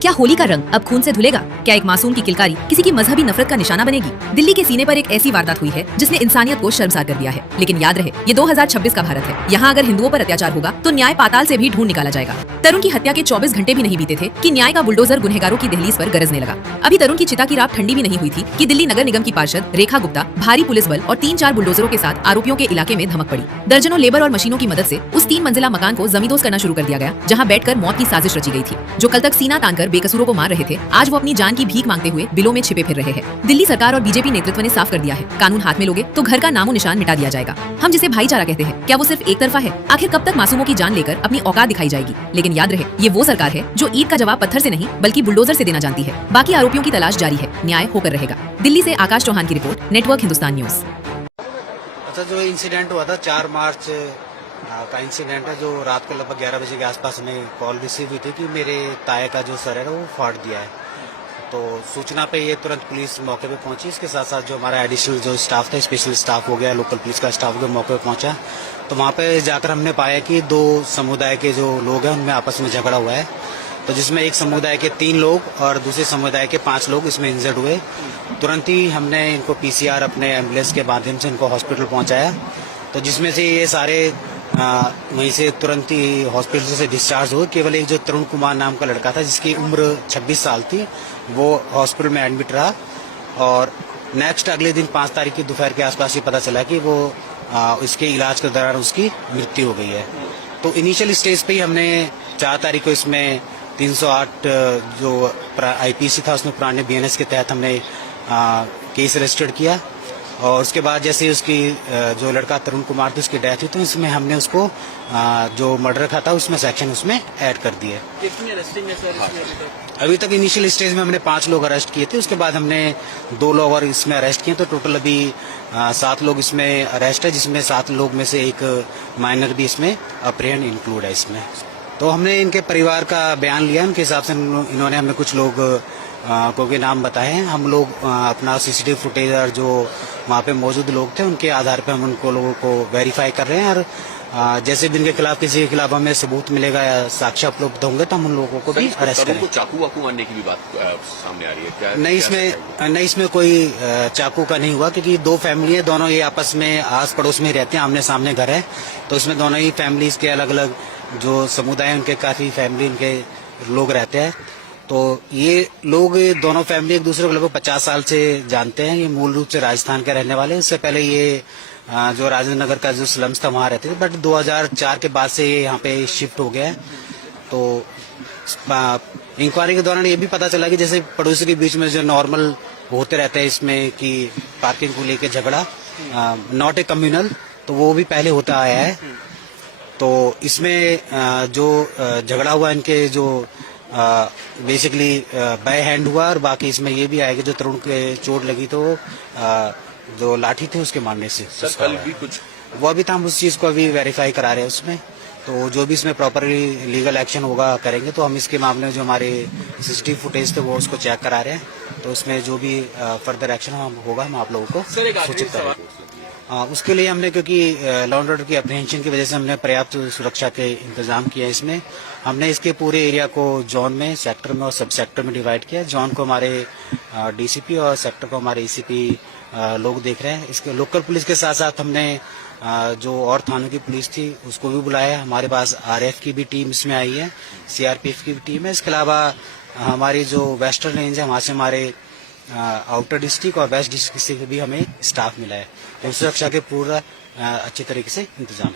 क्या होली का रंग अब खून से धुलेगा? क्या एक मासूम की किलकारी किसी की मजहबी नफरत का निशाना बनेगी? दिल्ली के सीने पर एक ऐसी वारदात हुई है जिसने इंसानियत को शर्मसार कर दिया है। लेकिन याद रहे, ये 2026 का भारत है। यहाँ अगर हिंदुओं पर अत्याचार होगा तो न्याय पाताल से भी ढूंढ निकाला जाएगा। तरुण की हत्या के 24 घंटे भी नहीं बीते थे कि न्याय का बुलडोजर गुनहगारों की दहलीज पर गरजने लगा। अभी तरुण की चिता की राख ठंडी भी नहीं हुई थी कि दिल्ली नगर निगम की पार्षद रेखा गुप्ता भारी पुलिस बल और 3-4 बुलडोजरों के साथ आरोपियों के इलाके में धमक पड़ी। दर्जनों लेबर और मशीनों की मदद से उस 3 मंजिला मकान को जमींदोज करना शुरू कर दिया गया, जहाँ बैठकर मौत की साजिश रची गई थी। जो कल तक सीना तानकर बेकसूरों को मार रहे थे, आज वो अपनी जान की भीख मांगते हुए बिलों में छिपे फिर रहे हैं। दिल्ली सरकार और बीजेपी नेतृत्व ने साफ कर दिया है, कानून हाथ में लोगे तो घर का नामो निशान मिटा दिया जाएगा। हम जिसे भाईचारा कहते हैं, क्या वो सिर्फ एक तरफा है? आखिर कब तक मासूमों की जान लेकर अपनी औकात दिखाई जाएगी? लेकिन याद रहे, ये वो सरकार है जो ईद का जवाब पत्थर से नहीं बल्कि बुलडोजर से देना जानती है। बाकी आरोपियों की तलाश जारी है, न्याय होकर रहेगा। दिल्ली से आकाश चौहान की रिपोर्ट, नेटवर्क हिंदुस्तान न्यूज। अच्छा, जो इंसिडेंट हुआ था 4 मार्च का इंसिडेंट है, जो रात को लगभग 11 बजे के आसपास हमें कॉल रिसीव हुई थी कि मेरे ताए का जो सर है वो फाड़ दिया है। तो सूचना पे ये तुरंत पुलिस मौके पे पहुंची। इसके साथ साथ जो हमारा एडिशनल जो स्टाफ था, स्पेशल स्टाफ हो गया, लोकल पुलिस का स्टाफ हो गया, मौके पे पहुंचा। तो वहाँ पे जाकर हमने पाया कि 2 समुदाय के जो लोग हैं उनमें आपस में झगड़ा हुआ है। तो जिसमें एक समुदाय के 3 लोग और दूसरे समुदाय के 5 लोग इसमें इंजर्ड हुए। तुरंत ही हमने इनको पीसीआर अपने एम्बुलेंस के माध्यम से इनको हॉस्पिटल पहुंचाया। तो जिसमें से ये सारे वहीं से तुरंत ही हॉस्पिटल से डिस्चार्ज हुए। केवल एक जो तरुण कुमार नाम का लड़का था जिसकी उम्र 26 साल थी, वो हॉस्पिटल में एडमिट रहा। और नेक्स्ट अगले दिन 5 तारीख की दोपहर के आसपास ये पता चला कि वो इसके इलाज के दौरान उसकी मृत्यु हो गई है। तो इनिशियल स्टेज पे ही हमने 4 तारीख को इसमें 308 जो आईपीसी था उसमें पुराने बीएनएस के तहत हमने केस रजिस्टर्ड किया। और उसके बाद जैसे उसकी जो लड़का तरुण कुमार थी उसकी डेथ हुई, तो इसमें हमने उसको जो मर्डर था उसमें सेक्शन उसमें ऐड कर दिया। कितनी अरेस्टिंग है सर इसमें अभी तक इनिशियल स्टेज में हमने 5 लोग अरेस्ट किए थे। उसके बाद हमने 2 लोग और इसमें अरेस्ट किए। तो टोटल अभी 7 लोग इसमें अरेस्ट है, जिसमें 7 लोग में से एक माइनर भी इसमें अप्रहेंड इंक्लूड है इसमें। तो हमने इनके परिवार का बयान लिया। उनके हिसाब से इन्होंने हमें कुछ लोग को के नाम बताए हैं। हम लोग अपना सीसीटीवी फुटेज और जो वहाँ पे मौजूद लोग थे उनके आधार पर हम उनको लोगों को वेरीफाई कर रहे हैं। और जैसे भी इनके खिलाफ किसी के खिलाफ हमें सबूत मिलेगा या साक्ष्य उपलब्ध होंगे तो हम उन लोगों को भी अरेस्ट करेंगे। चाकू वाकू मारने की भी बात सामने आ रही है क्या? नहीं, इसमें कोई चाकू का नहीं हुआ, क्योंकि 2 फैमिली है, दोनों ये आपस में आस पड़ोस में रहते हैं, आमने सामने घर है। तो इसमें दोनों ही फैमिलीज के अलग अलग जो समुदाय उनके काफी फैमिली उनके लोग रहते हैं। तो ये लोग दोनों फैमिली एक दूसरे को लगभग 50 साल से जानते हैं। ये मूल रूप से राजस्थान के रहने वाले हैं। इससे पहले ये जो राजेंद्र नगर का जो स्लम्स था वहाँ रहते थे, बट 2004 के बाद से ये यहाँ पे शिफ्ट हो गया है। तो इंक्वायरी के दौरान ये भी पता चला कि जैसे पड़ोसी के बीच में जो नॉर्मल होते रहते हैं इसमें कि पार्किंग को लेकर झगड़ा, नॉट ए कम्युनल, तो वो भी पहले होता आया है। तो इसमें जो झगड़ा हुआ इनके जो बेसिकली बाय हैंड हुआ। और बाकी इसमें ये भी आया कि जो तरुण के चोट लगी तो जो लाठी थे उसके मारने से कल भी कुछ वो अभी तो हम उस चीज को अभी वेरीफाई करा रहे हैं उसमें। तो जो भी इसमें प्रॉपरली लीगल एक्शन होगा करेंगे। तो हम इसके मामले में जो हमारे सीसीटीवी फुटेज थे वो उसको चेक करा रहे हैं। तो उसमें जो भी फर्दर एक्शन होगा हम आप लोगों को सूचित करेंगे। उसके लिए हमने, क्योंकि लॉ एंड ऑर्डर की अप्रीहेंशन की वजह से हमने पर्याप्त सुरक्षा के इंतजाम किया। इसमें हमने इसके पूरे एरिया को जोन में, सेक्टर में और सब सेक्टर में डिवाइड किया। जोन को हमारे डीसीपी और सेक्टर को हमारे एसीपी लोग देख रहे हैं। इसके लोकल पुलिस के साथ साथ हमने जो और थानों की पुलिस थी उसको भी बुलाया। हमारे पास आरएफ की भी टीम इसमें आई है, सीआरपीएफ की भी टीम है। इसके अलावा हमारी जो वेस्टर्न रेंज है वहाँ से हमारे आउटर डिस्ट्रिक्ट और वेस्ट डिस्ट्रिक्ट से भी हमें स्टाफ मिला है। तो सुरक्षा के पूरा अच्छी तरीके से इंतजाम है।